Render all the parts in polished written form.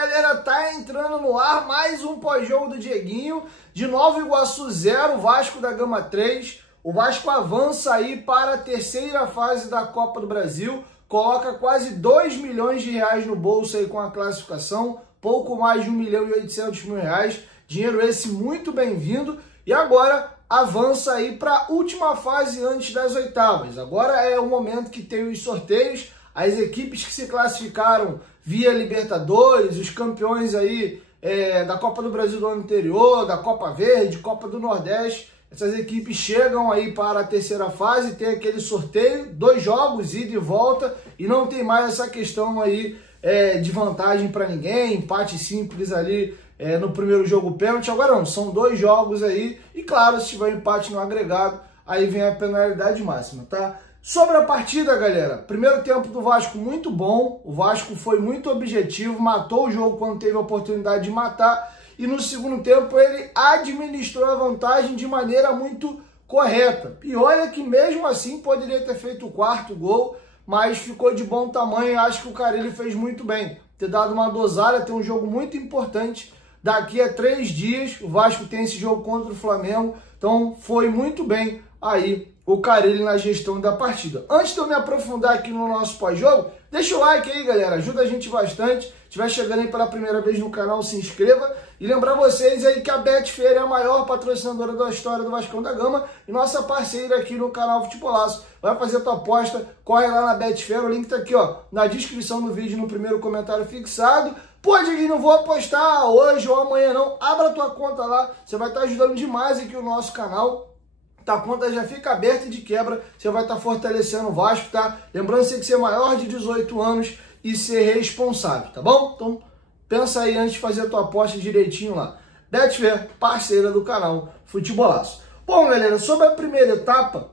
galera, tá entrando no ar mais um pós-jogo do Dieguinho, de Nova Iguaçu 0, Vasco da Gama 3. O Vasco avança aí para a terceira fase da Copa do Brasil, coloca quase 2 milhões de reais no bolso aí com a classificação, pouco mais de 1 milhão e 800 mil reais, dinheiro esse muito bem-vindo, e agora avança aí para a última fase antes das oitavas. Agora é o momento que tem os sorteios, as equipes que se classificaram via Libertadores, os campeões aí da Copa do Brasil do ano anterior, da Copa Verde, Copa do Nordeste, essas equipes chegam aí para a terceira fase, tem aquele sorteio, 2 jogos, ida e volta, e não tem mais essa questão aí de vantagem para ninguém, empate simples ali no primeiro jogo pênalti. Agora não, são 2 jogos aí, e claro, se tiver empate no agregado, aí vem a penalidade máxima, tá? Sobre a partida, galera, primeiro tempo do Vasco muito bom, o Vasco foi muito objetivo, matou o jogo quando teve a oportunidade de matar, e no segundo tempo ele administrou a vantagem de maneira muito correta. E olha que mesmo assim poderia ter feito o 4º gol, mas ficou de bom tamanho. Acho que o Carille fez muito bem, ter dado uma dosada, tem um jogo muito importante daqui a 3 dias, o Vasco tem esse jogo contra o Flamengo, então foi muito bem aí o Carille na gestão da partida. Antes de eu me aprofundar aqui no nosso pós-jogo, deixa o like aí, galera, ajuda a gente bastante. Se estiver chegando aí pela primeira vez no canal, se inscreva. E lembrar vocês aí que a Betfair é a maior patrocinadora da história do Vascão da Gama e nossa parceira aqui no canal Futebolaço. Vai fazer a tua aposta, corre lá na Betfair, o link tá aqui, ó, na descrição do vídeo, no primeiro comentário fixado. Pô, Dieguinho, não vou apostar hoje ou amanhã não, abra a tua conta lá, você vai estar ajudando demais aqui o nosso canal. A conta já fica aberta e de quebra, você vai estar fortalecendo o Vasco, tá? Lembrando que você tem que ser maior de 18 anos e ser responsável, tá bom? Então, pensa aí antes de fazer a tua aposta direitinho lá. Betfair, parceira do canal Futebolaço. Bom, galera, sobre a primeira etapa,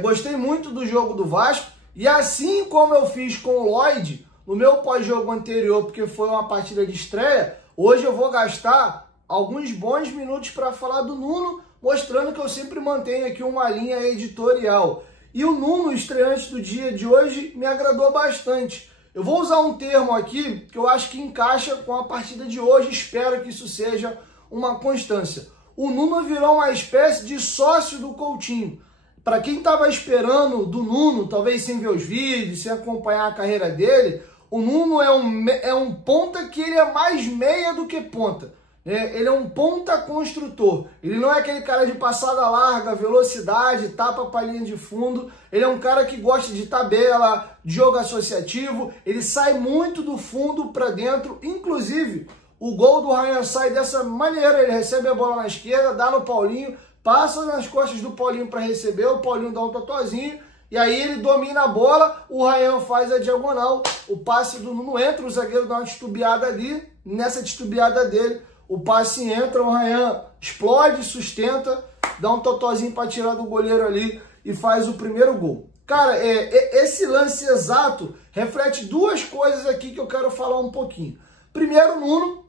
gostei muito do jogo do Vasco, e assim como eu fiz com o Lloyd no meu pós-jogo anterior, porque foi uma partida de estreia, hoje eu vou gastar alguns bons minutos para falar do Nuno, mostrando que eu sempre mantenho aqui uma linha editorial. E o Nuno, estreante do dia de hoje, me agradou bastante. Eu vou usar um termo aqui que eu acho que encaixa com a partida de hoje, espero que isso seja uma constância. O Nuno virou uma espécie de sócio do Coutinho. Para quem estava esperando do Nuno, talvez sem ver os vídeos, sem acompanhar a carreira dele, o Nuno é um ponta que ele é mais meia do que ponta. Ele é um ponta construtor, ele não é aquele cara de passada larga, velocidade, tapa para a linha de fundo. Ele é um cara que gosta de tabela, de jogo associativo, ele sai muito do fundo para dentro. Inclusive, o gol do Ryan sai dessa maneira, ele recebe a bola na esquerda, dá no Paulinho, passa nas costas do Paulinho para receber, o Paulinho dá um totozinho, e aí ele domina a bola, o Ryan faz a diagonal, o passe do Nuno entra, o zagueiro dá uma titubeada ali, nessa titubeada dele, o passe entra, o Ryan explode, sustenta, dá um totozinho para tirar do goleiro ali e faz o primeiro gol. Cara, esse lance exato reflete 2 coisas aqui que eu quero falar um pouquinho. Primeiro, o Nuno,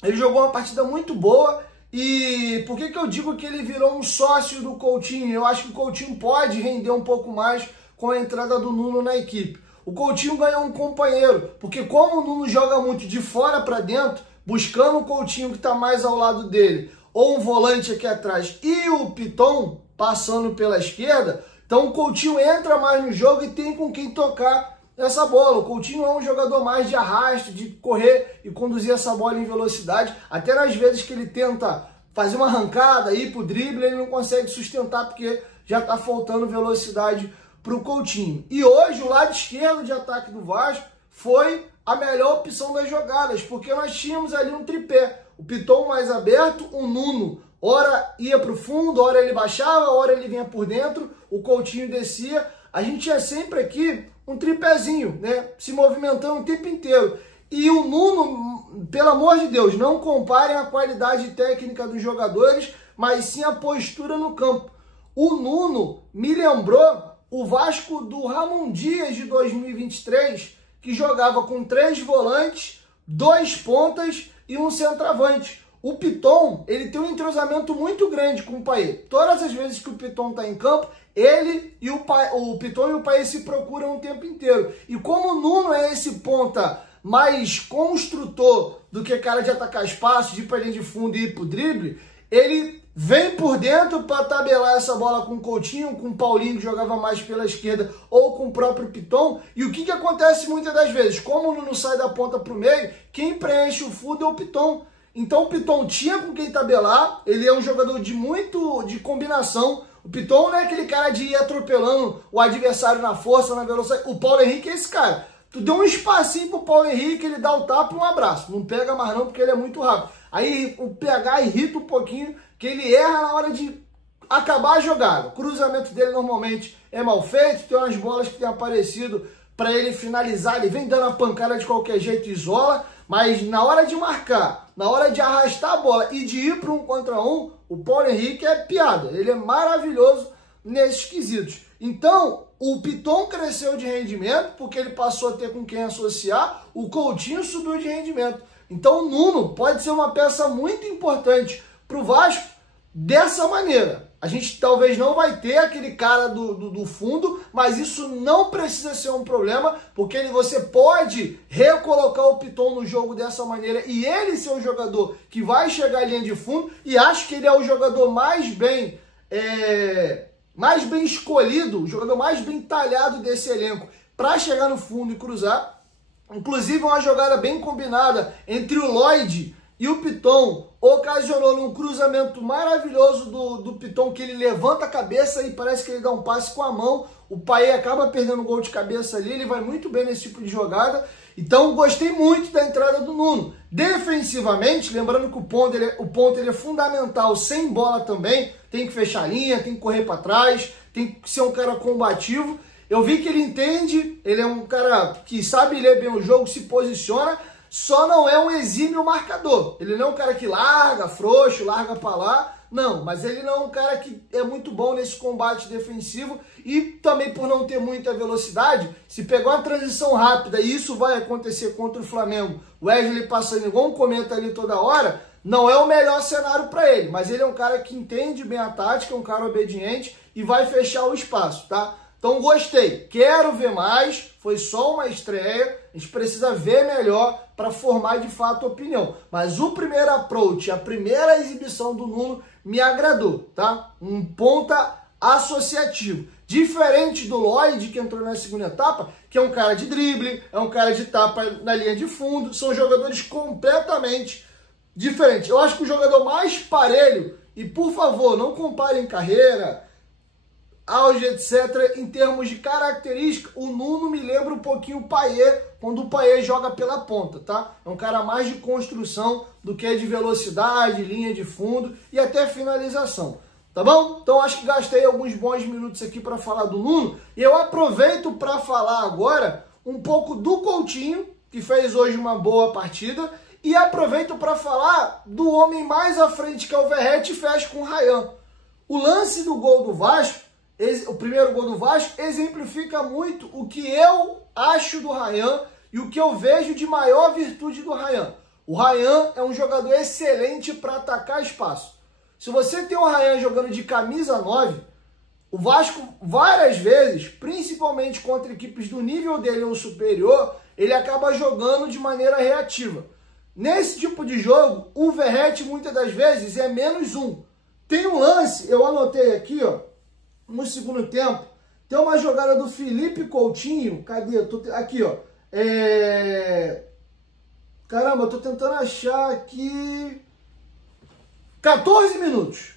ele jogou uma partida muito boa, e por que eu digo que ele virou um sócio do Coutinho? Eu acho que o Coutinho pode render um pouco mais com a entrada do Nuno na equipe. O Coutinho ganhou um companheiro, porque como o Nuno joga muito de fora para dentro, buscando o Coutinho que está mais ao lado dele, ou um volante aqui atrás, e o Piton passando pela esquerda, então o Coutinho entra mais no jogo e tem com quem tocar essa bola. O Coutinho é um jogador mais de arrasto, de correr e conduzir essa bola em velocidade, até nas vezes que ele tenta fazer uma arrancada, ir para o drible, ele não consegue sustentar porque já está faltando velocidade para o Coutinho. E hoje o lado esquerdo de ataque do Vasco foi a melhor opção das jogadas, porque nós tínhamos ali um tripé, o Piton mais aberto, o Nuno, ora ia para o fundo, ora ele baixava, ora ele vinha por dentro, o Coutinho descia, a gente tinha sempre aqui um tripézinho, né, se movimentando o tempo inteiro. E o Nuno, pelo amor de Deus, não comparem a qualidade técnica dos jogadores, mas sim a postura no campo. O Nuno me lembrou o Vasco do Ramon Dias de 2023, que jogava com 3 volantes, 2 pontas e um centroavante. O Piton, ele tem um entrosamento muito grande com o Payet. Todas as vezes que o Piton está em campo, ele e o Piton e o Payet se procuram o tempo inteiro. E como o Nuno é esse ponta mais construtor do que cara de atacar espaço, de ir para linha de fundo e ir pro drible, ele vem por dentro para tabelar essa bola com o Coutinho, com o Paulinho, que jogava mais pela esquerda, ou com o próprio Piton. E o que acontece muitas das vezes? Como o Nuno sai da ponta para o meio, quem preenche o fundo é o Piton. Então o Piton tinha com quem tabelar, ele é um jogador de combinação. O Piton não é aquele cara de ir atropelando o adversário na força, na velocidade. O Paulo Henrique é esse cara. Tu deu um espacinho pro Paulo Henrique, ele dá o tapa e um abraço. Não pega mais não, porque ele é muito rápido. Aí o PH irrita um pouquinho, que ele erra na hora de acabar a jogada. O cruzamento dele normalmente é mal feito, tem umas bolas que tem aparecido para ele finalizar, ele vem dando a pancada de qualquer jeito e isola, mas na hora de marcar, na hora de arrastar a bola e de ir para um contra um, o Paulo Henrique é piada, ele é maravilhoso nesses quesitos. Então, o Piton cresceu de rendimento, porque ele passou a ter com quem associar, o Coutinho subiu de rendimento. Então, o Nuno pode ser uma peça muito importante para o Vasco dessa maneira. A gente talvez não vai ter aquele cara do fundo, mas isso não precisa ser um problema, porque você pode recolocar o Piton no jogo dessa maneira e ele ser o jogador que vai chegar à linha de fundo, e acho que ele é o jogador mais bem escolhido, o jogador mais bem talhado desse elenco para chegar no fundo e cruzar. Inclusive uma jogada bem combinada entre o Lloyd e o Piton ocasionou num cruzamento maravilhoso do Piton, que ele levanta a cabeça e parece que ele dá um passe com a mão. O Paê acaba perdendo o gol de cabeça ali, ele vai muito bem nesse tipo de jogada. Então gostei muito da entrada do Nuno. Defensivamente, lembrando que o ponto ele é fundamental, sem bola também, tem que fechar a linha, tem que correr para trás, tem que ser um cara combativo. Eu vi que ele entende, ele é um cara que sabe ler bem o jogo, se posiciona, só não é um exímio marcador. Ele não é um cara que larga, frouxo, larga para lá. Não, mas ele não é um cara que é muito bom nesse combate defensivo e também por não ter muita velocidade, se pegar uma transição rápida, e isso vai acontecer contra o Flamengo, o Wesley passando igual um comenta ali toda hora, não é o melhor cenário para ele, mas ele é um cara que entende bem a tática, é um cara obediente e vai fechar o espaço, tá? Então gostei, quero ver mais, foi só uma estreia, a gente precisa ver melhor para formar de fato opinião. Mas o primeiro approach, a primeira exibição do Nuno me agradou, tá? Um ponta associativo. Diferente do Lloyd, que entrou na segunda etapa, que é um cara de drible, é um cara de tapa na linha de fundo, são jogadores completamente diferentes. Eu acho que o jogador mais parelho, e por favor, não comparem carreira, auge, etc. Em termos de característica, o Nuno me lembra um pouquinho o Paê, quando o Paê joga pela ponta, tá? É um cara mais de construção do que de velocidade, linha de fundo e até finalização, tá bom? Então acho que gastei alguns bons minutos aqui para falar do Nuno, e eu aproveito para falar agora um pouco do Coutinho, que fez hoje uma boa partida, e aproveito para falar do homem mais à frente, que é o Verratti, e fecho com o Ryan. O lance do gol do Vasco, o primeiro gol do Vasco, exemplifica muito o que eu acho do Ryan e o que eu vejo de maior virtude do Ryan. O Ryan é um jogador excelente para atacar espaço. Se você tem o Ryan jogando de camisa 9, o Vasco várias vezes, principalmente contra equipes do nível dele ou superior, ele acaba jogando de maneira reativa. Nesse tipo de jogo, o Verratti muitas das vezes é -1. Tem um lance, eu anotei aqui, ó, no segundo tempo, tem uma jogada do Felipe Coutinho, cadê? Aqui, ó. Caramba, eu tô tentando achar aqui. 14 minutos.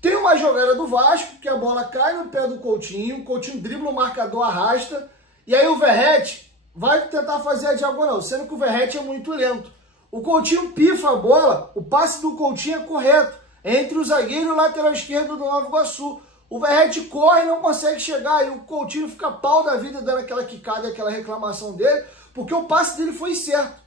Tem uma jogada do Vasco, que a bola cai no pé do Coutinho, o Coutinho dribla o marcador, arrasta, e aí o Verratti vai tentar fazer a diagonal, sendo que o Verratti é muito lento. O Coutinho pifa a bola, o passe do Coutinho é correto, entre o zagueiro e o lateral esquerdo do Nova Iguaçu. O Verratti corre e não consegue chegar, e o Coutinho fica pau da vida dando aquela quicada, aquela reclamação dele, porque o passe dele foi certo.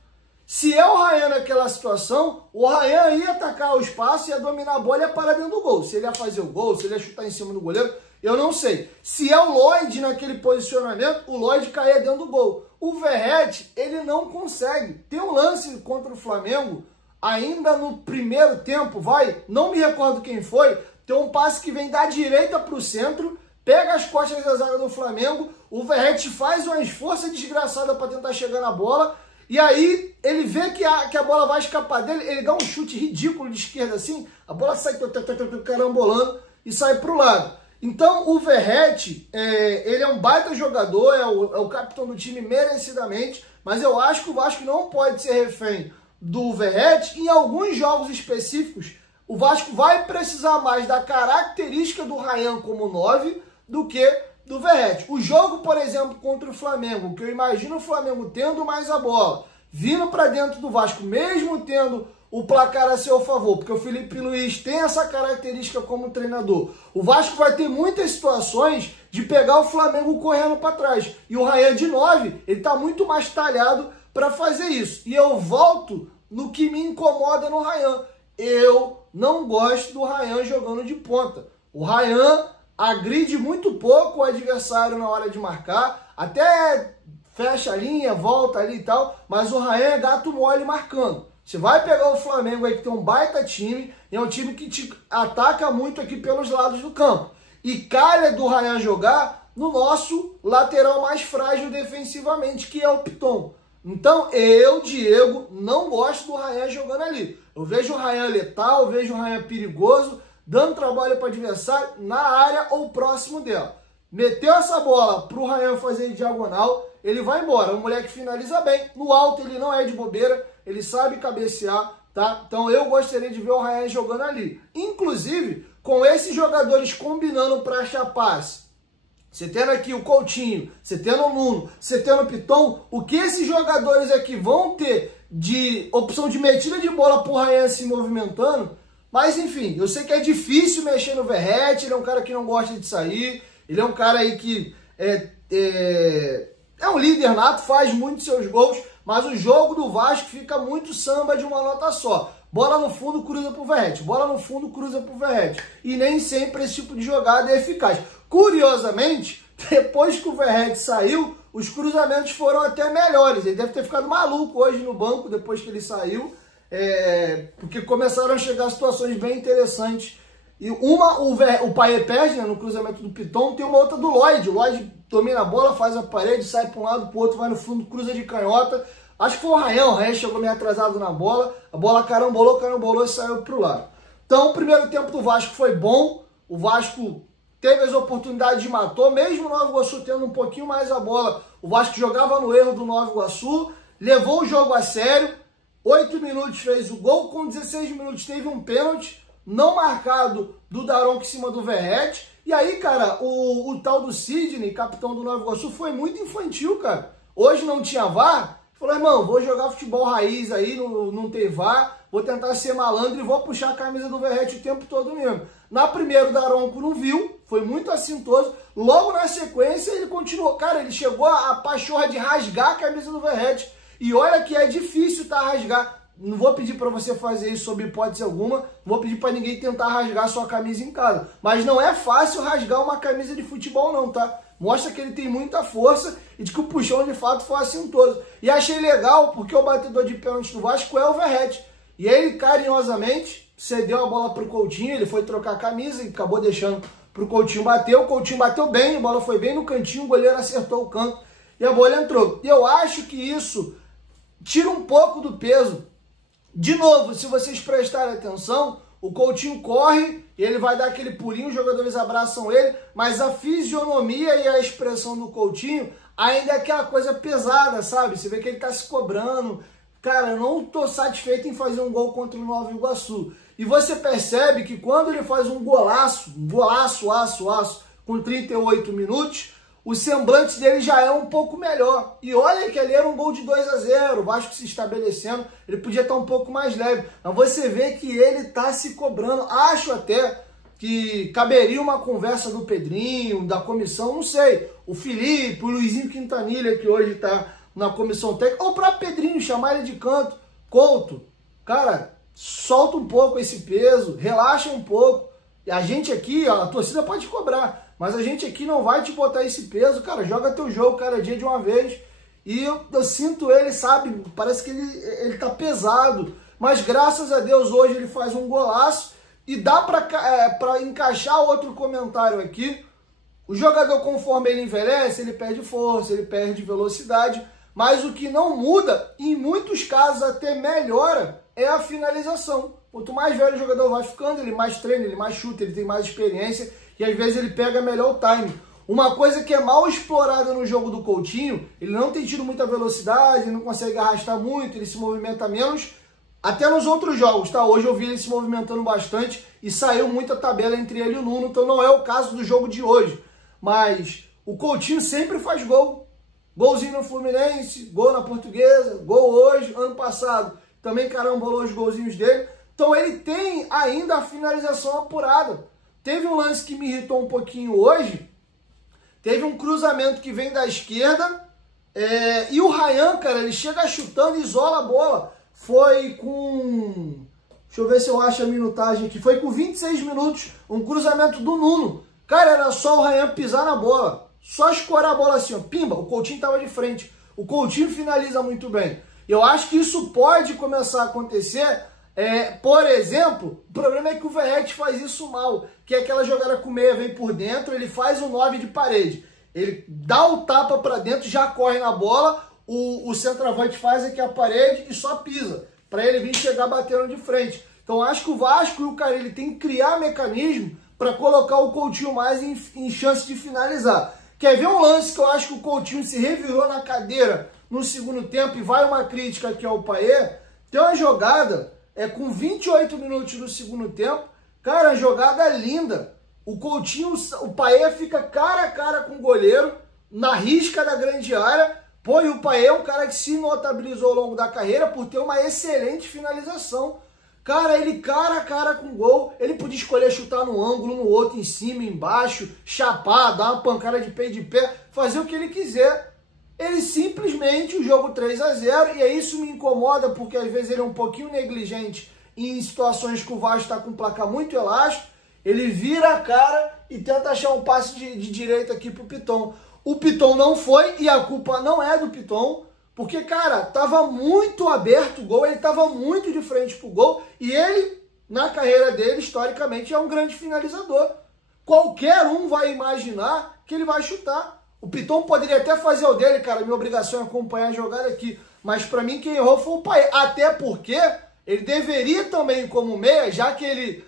Se é o Ryan naquela situação, o Ryan ia atacar o espaço, ia dominar a bola e ia parar dentro do gol. Se ele ia fazer o gol, se ele ia chutar em cima do goleiro, eu não sei. Se é o Lloyd naquele posicionamento, o Lloyd caía dentro do gol. O Verratti, ele não consegue. Tem um lance contra o Flamengo, ainda no primeiro tempo, não me recordo quem foi, tem um passe que vem da direita para o centro, pega as costas da zaga do Flamengo, o Verratti faz uma força desgraçada para tentar chegar na bola, E aí ele vê que a bola vai escapar dele, ele dá um chute ridículo de esquerda assim, a bola sai carambolando e sai para o lado. Então o Verratti, ele é um baita jogador, é o capitão do time merecidamente, mas eu acho que o Vasco não pode ser refém do Verratti. Em alguns jogos específicos, o Vasco vai precisar mais da característica do Rayan como 9 do que do Verratti. O jogo, por exemplo, contra o Flamengo, que eu imagino o Flamengo tendo mais a bola, vindo para dentro do Vasco, mesmo tendo o placar a seu favor, porque o Felipe Luiz tem essa característica como treinador. O Vasco vai ter muitas situações de pegar o Flamengo correndo para trás. E o Rayan de 9, ele está muito mais talhado para fazer isso. E eu volto no que me incomoda no Rayan. Eu não gosto do Rayan jogando de ponta. O Rayan agride muito pouco o adversário na hora de marcar, até fecha a linha, volta ali e tal, mas o Rayan é gato mole marcando. Você vai pegar o Flamengo aí que tem um baita time, e é um time que te ataca muito aqui pelos lados do campo. E calha do Rayan jogar no nosso lateral mais frágil defensivamente, que é o Piton. Então eu, Diego, não gosto do Rayan jogando ali. Eu vejo o Rayan letal, eu vejo o Rayan perigoso, dando trabalho para o adversário na área ou próximo dela. Meteu essa bola para o Rayan fazer diagonal, ele vai embora. O moleque finaliza bem, no alto ele não é de bobeira, ele sabe cabecear, tá? Então eu gostaria de ver o Rayan jogando ali. Inclusive, com esses jogadores combinando para achar passe, você tendo aqui o Coutinho, você tendo o Nuno, você tendo o Piton, o que esses jogadores aqui vão ter de opção de metida de bola para o Rayan se movimentando. Mas enfim, eu sei que é difícil mexer no Verratti, ele é um cara que não gosta de sair, ele é um cara aí que é um líder nato, faz muitos seus gols, mas o jogo do Vasco fica muito samba de uma nota só. Bola no fundo, cruza pro Verratti, bola no fundo, cruza pro Verratti. E nem sempre esse tipo de jogada é eficaz. Curiosamente, depois que o Verratti saiu, os cruzamentos foram até melhores. Ele deve ter ficado maluco hoje no banco, depois que ele saiu. Porque começaram a chegar situações bem interessantes. E o Payet perde, né, no cruzamento do Piton, tem uma outra do Lloyd. O Lloyd domina a bola, faz a parede, sai para um lado, para o outro, vai no fundo, cruza de canhota. Acho que foi o Rayan chegou meio atrasado na bola, a bola carambolou e saiu para o lado. Então o primeiro tempo do Vasco foi bom, o Vasco teve as oportunidades de matou, mesmo o Nova Iguaçu tendo um pouquinho mais a bola, o Vasco jogava no erro do Nova Iguaçu, levou o jogo a sério. 8 minutos fez o gol, com 16 minutos teve um pênalti não marcado do Daronco em cima do Verratti. E aí, cara, o tal do Sidney, capitão do Nova Iguaçu, foi muito infantil, cara. Hoje não tinha VAR. Falou, irmão, vou jogar futebol raiz aí, não tem VAR, vou tentar ser malandro e vou puxar a camisa do Verratti o tempo todo mesmo. Na primeira, o Daronco não viu, foi muito assintoso. Logo na sequência, ele continuou. Cara, ele chegou a pachorra de rasgar a camisa do Verratti. E olha que é difícil rasgar. Não vou pedir para você fazer isso sob hipótese alguma. Não vou pedir para ninguém tentar rasgar sua camisa em casa. Mas não é fácil rasgar uma camisa de futebol não, tá? Mostra que ele tem muita força e de que o puxão de fato foi assintoso. E achei legal porque o batedor de pênalti do Vasco é o Verratti. E ele carinhosamente cedeu a bola para o Coutinho. Ele foi trocar a camisa e acabou deixando para o Coutinho bater. O Coutinho bateu bem, a bola foi bem no cantinho, o goleiro acertou o canto e a bola entrou. E eu acho que isso tira um pouco do peso. De novo, se vocês prestarem atenção, o Coutinho corre, ele vai dar aquele pulinho, os jogadores abraçam ele, mas a fisionomia e a expressão do Coutinho ainda é aquela coisa pesada, sabe? Você vê que ele tá se cobrando. Cara, eu não tô satisfeito em fazer um gol contra o Nova Iguaçu. E você percebe que quando ele faz um golaço, com 38 minutos, o semblante dele já é um pouco melhor. E olha que ali era um gol de 2-0, o Vasco se estabelecendo, ele podia estar um pouco mais leve. Mas você vê que ele está se cobrando. Acho até que caberia uma conversa do Pedrinho, da comissão, não sei. O Felipe, o Luizinho Quintanilha, que hoje está na comissão técnica, ou para Pedrinho, chamar ele de canto. Couto, cara, solta um pouco esse peso, relaxa um pouco. E a gente aqui, ó, a torcida pode cobrar, mas a gente aqui não vai te botar esse peso, cara. Joga teu jogo cada dia de uma vez. E eu sinto ele, sabe, parece que ele tá pesado. Mas graças a Deus hoje ele faz um golaço. E dá pra encaixar outro comentário aqui. O jogador, conforme ele envelhece, ele perde força, ele perde velocidade. Mas o que não muda, em muitos casos até melhora, é a finalização. Quanto mais velho o jogador vai ficando, ele mais treina, ele mais chuta, ele tem mais experiência e às vezes ele pega melhor o time. Uma coisa que é mal explorada no jogo do Coutinho, ele não tem tido muita velocidade, ele não consegue arrastar muito, ele se movimenta menos. Até nos outros jogos, tá? Hoje eu vi ele se movimentando bastante e saiu muita tabela entre ele e o Nuno, então não é o caso do jogo de hoje. Mas o Coutinho sempre faz gol. Golzinho no Fluminense, gol na Portuguesa, gol hoje, ano passado. Também carambolou os golzinhos dele. Então ele tem ainda a finalização apurada. Teve um lance que me irritou um pouquinho hoje. Teve um cruzamento que vem da esquerda. E o Ryan, cara, ele chega chutando e isola a bola. Foi com... Deixa eu ver se eu acho a minutagem aqui. Foi com 26 minutos, um cruzamento do Nuno. Cara, era só o Ryan pisar na bola. Só escorar a bola assim, ó. Pimba, o Coutinho estava de frente. O Coutinho finaliza muito bem. Eu acho que isso pode começar a acontecer. Por exemplo, o problema é que o Verratti faz isso mal. Que é aquela jogada com o meia vem por dentro, ele faz um 9 de parede. Ele dá o tapa para dentro, já corre na bola. O centroavante faz aqui a parede e só pisa. Para ele vir chegar batendo de frente. Então acho que o Vasco e o Carille tem que criar mecanismo para colocar o Coutinho mais em chance de finalizar. Quer ver um lance que eu acho que o Coutinho se revirou na cadeira no segundo tempo e vai uma crítica aqui ao Payet? Tem uma jogada, com 28 minutos do segundo tempo, cara, jogada linda. O Coutinho, o Payet fica cara a cara com o goleiro, na risca da grande área. Pô, e o Payet é um cara que se notabilizou ao longo da carreira por ter uma excelente finalização. Cara, ele cara a cara com o gol, ele podia escolher chutar num ângulo, no outro, em cima, embaixo, chapar, dar uma pancada de pé, fazer o que ele quiser. Ele simplesmente, o jogo 3-0, e aí isso me incomoda, porque às vezes ele é um pouquinho negligente em situações que o Vasco está com um placar muito elástico, ele vira a cara e tenta achar um passe de direita aqui pro Piton. O Piton não foi, e a culpa não é do Piton, porque, cara, tava muito aberto o gol, ele tava muito de frente pro gol, e ele, na carreira dele, historicamente, é um grande finalizador. Qualquer um vai imaginar que ele vai chutar. O Piton poderia até fazer o dele, cara, minha obrigação é acompanhar a jogada aqui, mas pra mim quem errou foi o Payet, até porque ele deveria também, como meia, já que ele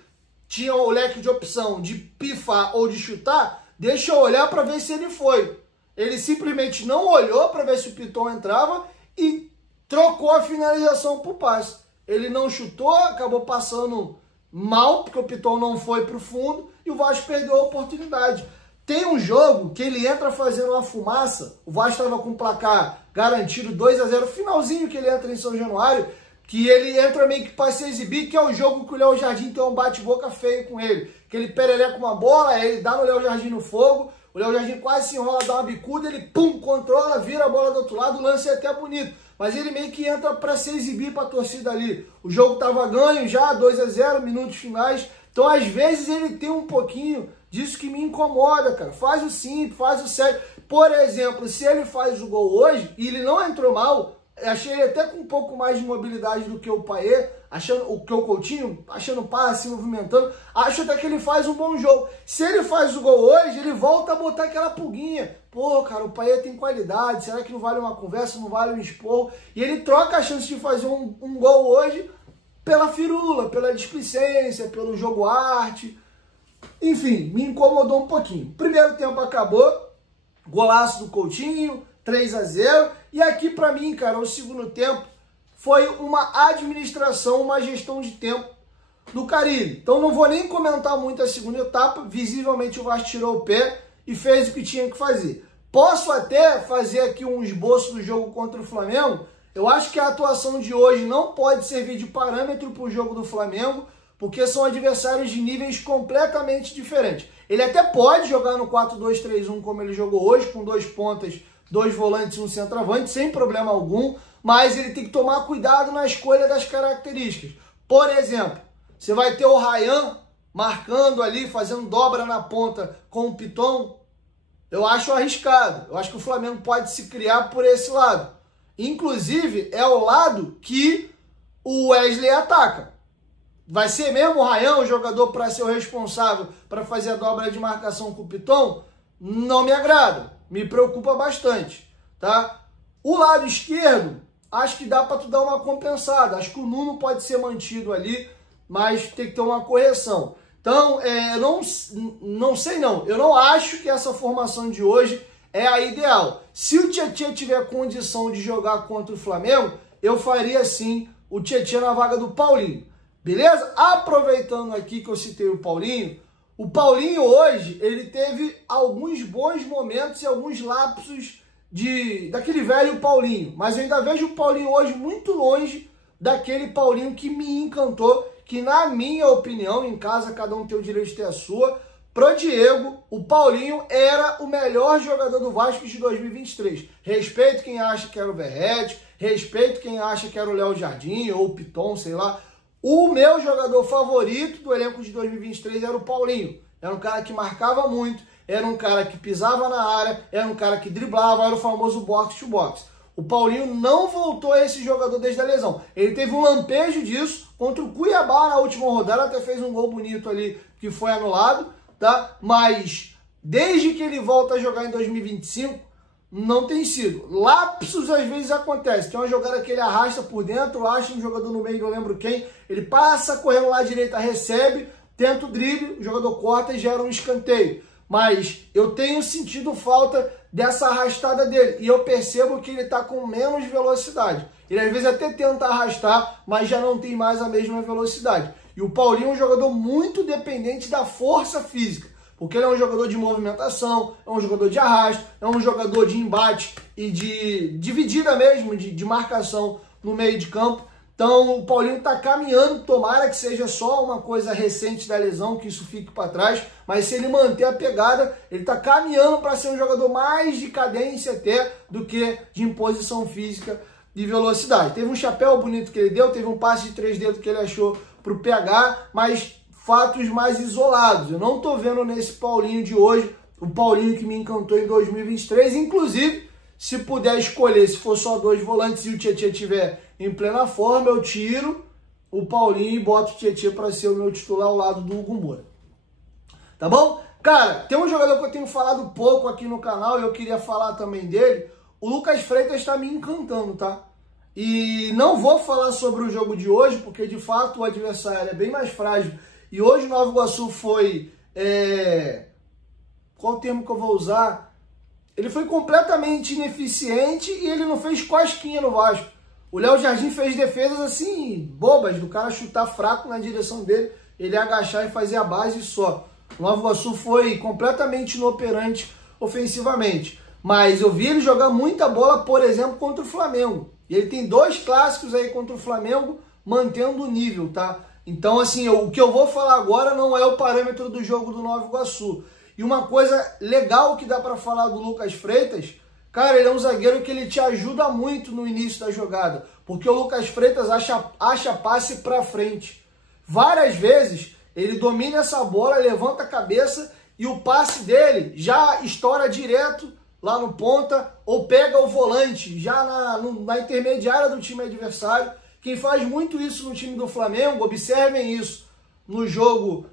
tinha o leque de opção de pifar ou de chutar, deixa eu olhar pra ver se ele foi. Ele simplesmente não olhou para ver se o Piton entrava e trocou a finalização para o passe. Ele não chutou, acabou passando mal, porque o Piton não foi para o fundo e o Vasco perdeu a oportunidade. Tem um jogo que ele entra fazendo uma fumaça, o Vasco estava com o placar garantido 2-0, finalzinho que ele entra em São Januário, que ele entra meio que para se exibir, que é o jogo que o Léo Jardim tem um bate-boca feio com ele. Que ele perereca uma bola, aí ele dá no Léo Jardim no fogo, o Léo Jardim quase se enrola, dá uma bicuda, ele pum, controla, vira a bola do outro lado, o lance é até bonito. Mas ele meio que entra para se exibir para a torcida ali. O jogo estava ganho já, 2-0, minutos finais. Então, às vezes, ele tem um pouquinho disso que me incomoda, cara. Faz o simples, faz o sério. Por exemplo, se ele faz o gol hoje e ele não entrou mal, achei ele até com um pouco mais de mobilidade do que o Payet, achando o que o Coutinho, achando passe, movimentando, acho até que ele faz um bom jogo. Se ele faz o gol hoje, ele volta a botar aquela pulguinha. Pô, cara, o Payet tem qualidade, será que não vale uma conversa, não vale um esporro? E ele troca a chance de fazer um gol hoje pela firula, pela displicência, pelo jogo arte. Enfim, me incomodou um pouquinho. Primeiro tempo acabou, golaço do Coutinho, 3-0. E aqui pra mim, cara, o segundo tempo foi uma administração, uma gestão de tempo do Carille. Então não vou nem comentar muito a segunda etapa. Visivelmente o Vasco tirou o pé e fez o que tinha que fazer. Posso até fazer aqui um esboço do jogo contra o Flamengo. Eu acho que a atuação de hoje não pode servir de parâmetro para o jogo do Flamengo, porque são adversários de níveis completamente diferentes. Ele até pode jogar no 4-2-3-1 como ele jogou hoje, com 2 pontas, 2 volantes e um centroavante, sem problema algum, mas ele tem que tomar cuidado na escolha das características. Por exemplo, você vai ter o Ryan marcando ali, fazendo dobra na ponta com o Piton. Eu acho arriscado. Eu acho que o Flamengo pode se criar por esse lado. Inclusive, é o lado que o Wesley ataca. Vai ser mesmo o Ryan o jogador para ser o responsável para fazer a dobra de marcação com o Piton? Não me agrada. Me preocupa bastante, tá? O lado esquerdo, acho que dá para tu dar uma compensada. Acho que o Nuno pode ser mantido ali, mas tem que ter uma correção. Então, não sei não. Eu não acho que essa formação de hoje é a ideal. Se o Tietchan tiver condição de jogar contra o Flamengo, eu faria sim o Tietchan na vaga do Paulinho. Beleza? Aproveitando aqui que eu citei o Paulinho hoje, ele teve alguns bons momentos e alguns lapsos daquele velho Paulinho. Mas eu ainda vejo o Paulinho hoje muito longe daquele Paulinho que me encantou, que na minha opinião, em casa cada um tem o direito de ter a sua, pro Diego, o Paulinho era o melhor jogador do Vasco de 2023. Respeito quem acha que era o Verratti, respeito quem acha que era o Léo Jardim ou o Piton, sei lá. O meu jogador favorito do elenco de 2023 era o Paulinho. Era um cara que marcava muito, era um cara que pisava na área, era um cara que driblava, era o famoso box-to-box. O Paulinho não voltou a esse jogador desde a lesão. Ele teve um lampejo disso contra o Cuiabá na última rodada, até fez um gol bonito ali que foi anulado, tá? Mas desde que ele volta a jogar em 2025, não tem sido. Lapsos às vezes acontece. Tem uma jogada que ele arrasta por dentro, acha um jogador no meio, não lembro quem, ele passa correndo lá à direita, recebe, tenta o drible, o jogador corta e gera um escanteio. Mas eu tenho sentido falta dessa arrastada dele. E eu percebo que ele está com menos velocidade. Ele às vezes até tenta arrastar, mas já não tem mais a mesma velocidade. E o Paulinho é um jogador muito dependente da força física. Porque ele é um jogador de movimentação, é um jogador de arrasto, é um jogador de embate e de dividida mesmo, de marcação no meio de campo. Então o Paulinho está caminhando, tomara que seja só uma coisa recente da lesão, que isso fique para trás, mas se ele manter a pegada, ele está caminhando para ser um jogador mais de cadência até do que de imposição física e velocidade. Teve um chapéu bonito que ele deu, teve um passe de 3 dedos que ele achou para o PH, mas fatos mais isolados. Eu não estou vendo nesse Paulinho de hoje, o Paulinho que me encantou em 2023, inclusive, se puder escolher, se for só 2 volantes e o Tietchan estiver em plena forma, eu tiro o Paulinho e boto o Tietchan para ser o meu titular ao lado do Hugo Moura. Tá bom? Cara, tem um jogador que eu tenho falado pouco aqui no canal e eu queria falar também dele. O Lucas Freitas está me encantando, tá? E não vou falar sobre o jogo de hoje, porque de fato o adversário é bem mais frágil. E hoje o Nova Iguaçu foi... Qual o termo que eu vou usar? Ele foi completamente ineficiente e ele não fez cosquinha no Vasco. O Léo Jardim fez defesas assim, bobas, do cara chutar fraco na direção dele, ele agachar e fazer a base só. O Nova Iguaçu foi completamente inoperante ofensivamente. Mas eu vi ele jogar muita bola, por exemplo, contra o Flamengo. E ele tem 2 clássicos aí contra o Flamengo, mantendo o nível, tá? Então, assim, o que eu vou falar agora não é o parâmetro do jogo do Nova Iguaçu. E uma coisa legal que dá para falar do Lucas Freitas, cara, ele é um zagueiro que ele te ajuda muito no início da jogada, porque o Lucas Freitas acha passe para frente. Várias vezes ele domina essa bola, levanta a cabeça e o passe dele já estoura direto lá no ponta ou pega o volante já na intermediária do time adversário. Quem faz muito isso no time do Flamengo, observem isso no jogo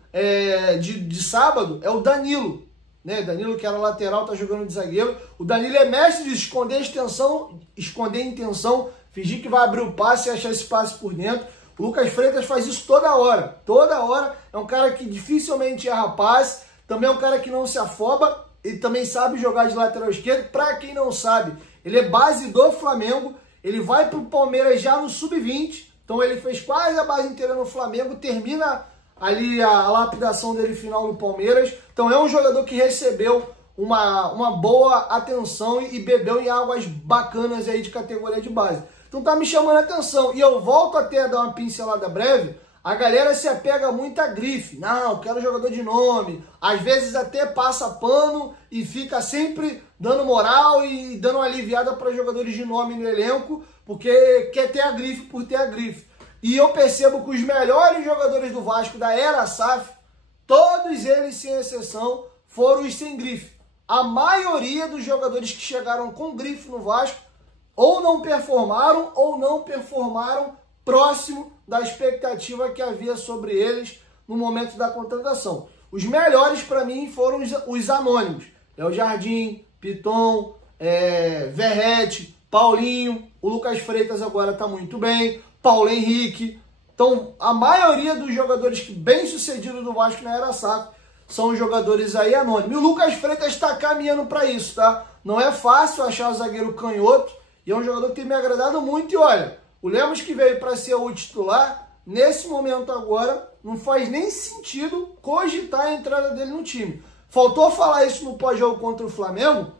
de sábado, é o Danilo. Né? Danilo, que era lateral, tá jogando de zagueiro. O Danilo é mestre de esconder a intenção, fingir que vai abrir o passe e achar esse passe por dentro. O Lucas Freitas faz isso toda hora. Toda hora. É um cara que dificilmente erra passe. Também é um cara que não se afoba. Ele também sabe jogar de lateral esquerdo. Para quem não sabe, ele é base do Flamengo. Ele vai para o Palmeiras já no sub-20. Então ele fez quase a base inteira no Flamengo. Termina ali a lapidação dele final no Palmeiras. Então é um jogador que recebeu uma boa atenção e bebeu em águas bacanas aí de categoria de base. Então tá me chamando a atenção. E eu volto até a dar uma pincelada breve. A galera se apega muito a grife. Não, eu quero jogador de nome. Às vezes até passa pano e fica sempre dando moral e dando uma aliviada para jogadores de nome no elenco, porque quer ter a grife por ter a grife. E eu percebo que os melhores jogadores do Vasco da era SAF, todos eles, sem exceção, foram os sem grife. A maioria dos jogadores que chegaram com grife no Vasco ou não performaram próximo da expectativa que havia sobre eles no momento da contratação. Os melhores para mim foram os anônimos. Léo Jardim, Piton, Verratti, Paulinho, o Lucas Freitas agora tá muito bem, Paulo Henrique. Então, a maioria dos jogadores que bem-sucedidos do Vasco na era SAF são jogadores aí anônimos. E o Lucas Freitas está caminhando para isso, tá? Não é fácil achar o zagueiro canhoto e é um jogador que tem me agradado muito. E olha, o Lemos que veio para ser o titular, nesse momento agora, não faz nem sentido cogitar a entrada dele no time. Faltou falar isso no pós-jogo contra o Flamengo.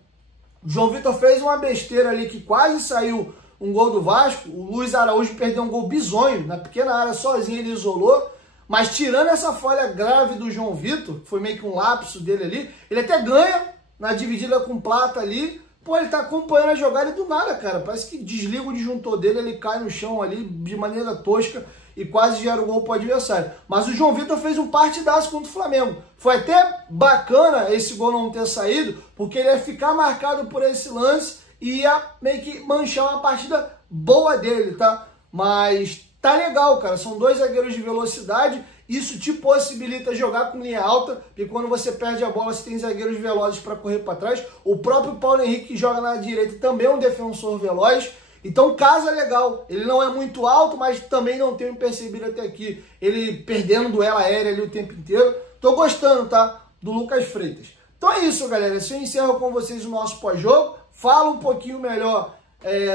O João Vitor fez uma besteira ali que quase saiu um gol do Vasco. O Luiz Araújo perdeu um gol bizonho, na pequena área sozinho ele isolou. Mas tirando essa falha grave do João Vitor, foi meio que um lapso dele ali, ele até ganha na dividida com Plata ali. Pô, ele tá acompanhando a jogada e do nada, cara, parece que desliga o disjuntor dele, ele cai no chão ali de maneira tosca e quase gera o gol pro adversário. Mas o João Vitor fez um partidaço contra o Flamengo. Foi até bacana esse gol não ter saído, porque ele ia ficar marcado por esse lance e ia meio que manchar uma partida boa dele, tá? Mas tá legal, cara. São dois zagueiros de velocidade. Isso te possibilita jogar com linha alta, porque quando você perde a bola, você tem zagueiros velozes para correr para trás. O próprio Paulo Henrique, que joga na direita, também é um defensor veloz. Então casa legal. Ele não é muito alto, mas também não tenho percebido até aqui ele perdendo duelo aéreo ali o tempo inteiro. Tô gostando, tá? Do Lucas Freitas. Então é isso, galera. Assim eu encerro com vocês o nosso pós-jogo. Falo um pouquinho melhor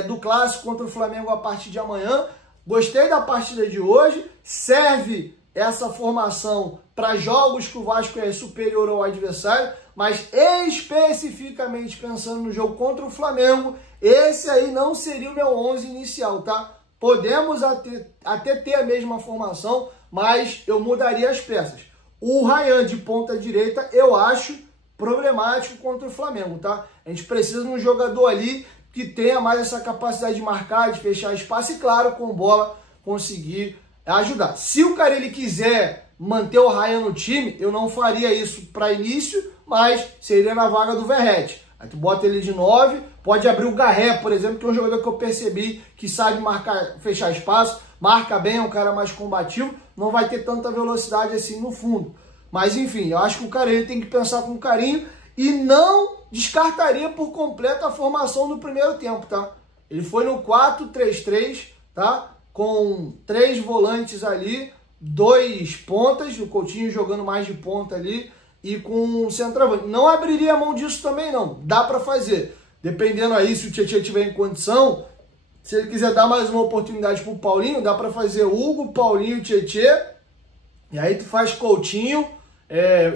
do clássico contra o Flamengo a partir de amanhã. Gostei da partida de hoje. Serve essa formação para jogos que o Vasco é superior ao adversário, mas especificamente pensando no jogo contra o Flamengo, esse aí não seria o meu 11 inicial, tá? Podemos até ter a mesma formação, mas eu mudaria as peças. O Ryan de ponta direita eu acho problemático contra o Flamengo, tá? A gente precisa de um jogador ali que tenha mais essa capacidade de marcar, de fechar espaço e, claro, com bola conseguir ajudar. Se o Carille quiser manter o Ryan no time, eu não faria isso para início, mas seria na vaga do Verratti. Aí tu bota ele de 9, pode abrir o Garré, por exemplo, que é um jogador que eu percebi que sabe marcar, fechar espaço, marca bem, é um cara mais combativo, não vai ter tanta velocidade assim no fundo. Mas enfim, eu acho que o Carille tem que pensar com carinho e não descartaria por completo a formação do primeiro tempo, tá? Ele foi no 4-3-3, tá? Com 3 volantes ali, 2 pontas, o Coutinho jogando mais de ponta ali, e com um centroavante. Não abriria a mão disso também, não. Dá para fazer. Dependendo aí, se o Tietchan tiver em condição, se ele quiser dar mais uma oportunidade pro Paulinho, dá para fazer Hugo, Paulinho, Tietchan, e aí tu faz Coutinho,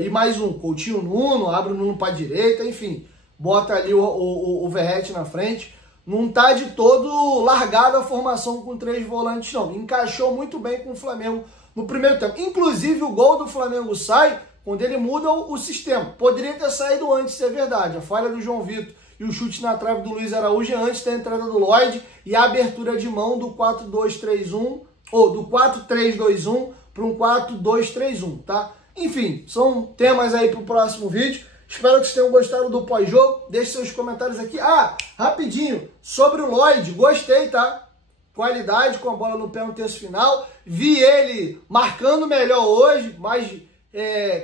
e mais um, Coutinho, Nuno, abre o Nuno para direita, enfim, bota ali o Verratti na frente. Não tá de todo largada a formação com 3 volantes, não. Encaixou muito bem com o Flamengo no primeiro tempo. Inclusive, o gol do Flamengo sai quando ele muda o sistema. Poderia ter saído antes, se é verdade. A falha do João Vitor e o chute na trave do Luiz Araújo é antes da entrada do Lloyd e a abertura de mão do 4-2-3-1, ou do 4-3-2-1 para um 4-2-3-1, tá? Enfim, são temas aí para o próximo vídeo. Espero que vocês tenham gostado do pós-jogo. Deixe seus comentários aqui. Ah, rapidinho, sobre o Lloyd, gostei, tá? Qualidade com a bola no pé no terço final. Vi ele marcando melhor hoje, mais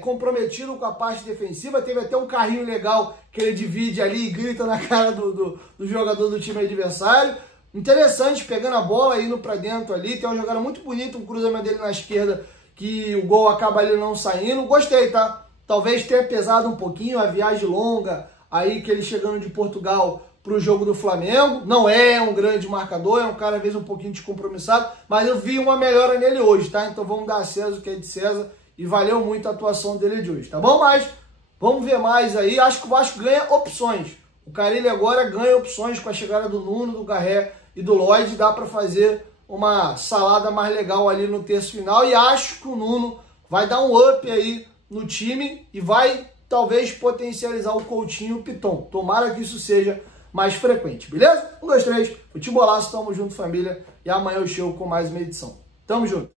comprometido com a parte defensiva. Teve até um carrinho legal que ele divide ali e grita na cara do jogador do time adversário. Interessante, pegando a bola e indo pra dentro ali. Tem uma jogada muito bonita, um cruzamento dele na esquerda que o gol acaba ali não saindo. Gostei, tá? Talvez tenha pesado um pouquinho a viagem longa, aí que ele chegando de Portugal para o jogo do Flamengo. Não é um grande marcador, é um cara às vezes um pouquinho descompromissado, mas eu vi uma melhora nele hoje, tá? Então vamos dar a César o que é de César e valeu muito a atuação dele de hoje, tá bom? Mas vamos ver mais aí. Acho que o Vasco ganha opções. O Carille agora ganha opções com a chegada do Nuno, do Garré e do Lloyd. Dá para fazer uma salada mais legal ali no terço final e acho que o Nuno vai dar um up aí no time e vai talvez potencializar o Coutinho e o Piton. Tomara que isso seja mais frequente, beleza? 1, 2, 3, Futebolaço, tamo junto, família, e amanhã eu chego com mais uma edição. Tamo junto!